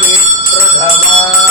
Pradhamani Pradhamani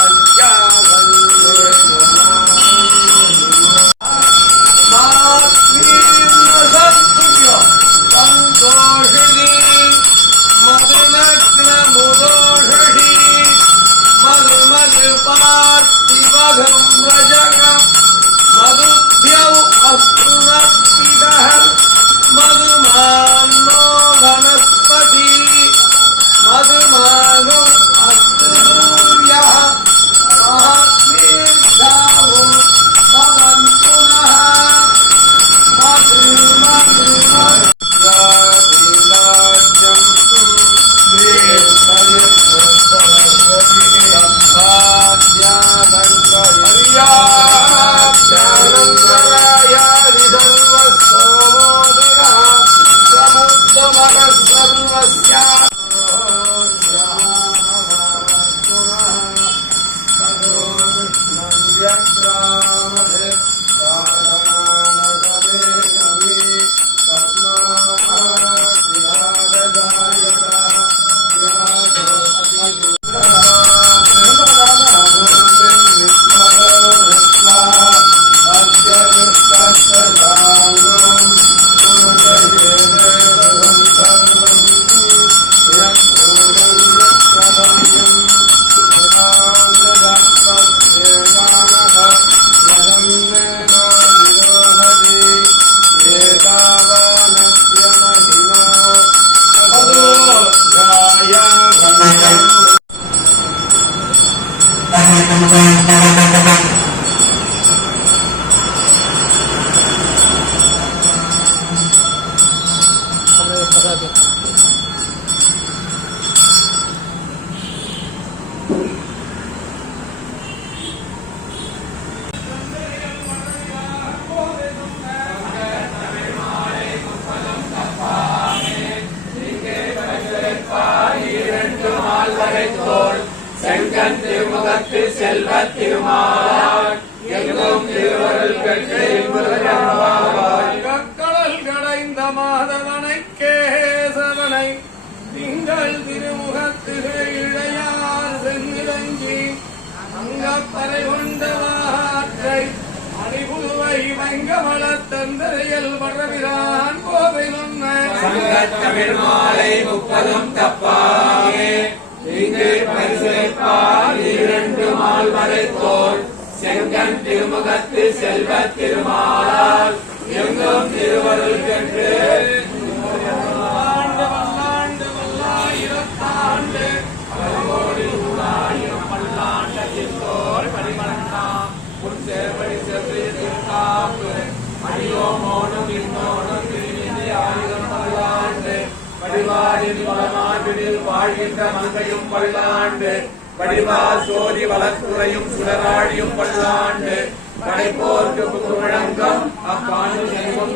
Gracias. செல்வ திருமால் எங்கும் திருவருள் பெற்று கடல் கடைந்த மாதவனை கேசவனை திங்கள் திருமுகத்து இழையார் அங்கப்பறை கொண்டவாற்றை அணிபுதுவை வங்கமல தந்தரையில் கோவை தமிழ் மாலை முப்பதும் தப்பாமே முகத்து செல்வ திருமால். எங்கும் திருவருள் பெற்று அடியோமோனும் இன்னோனும் பல்லாண்டு வாழ்கின்ற மங்கையும் பல்லாண்டு வடிவா சோதி வளத்துறையும் சுடராடியும் பல்லாண்டு. படைப்போர்க்கு புகழங்கம் அப்பாண்டு செல்வம்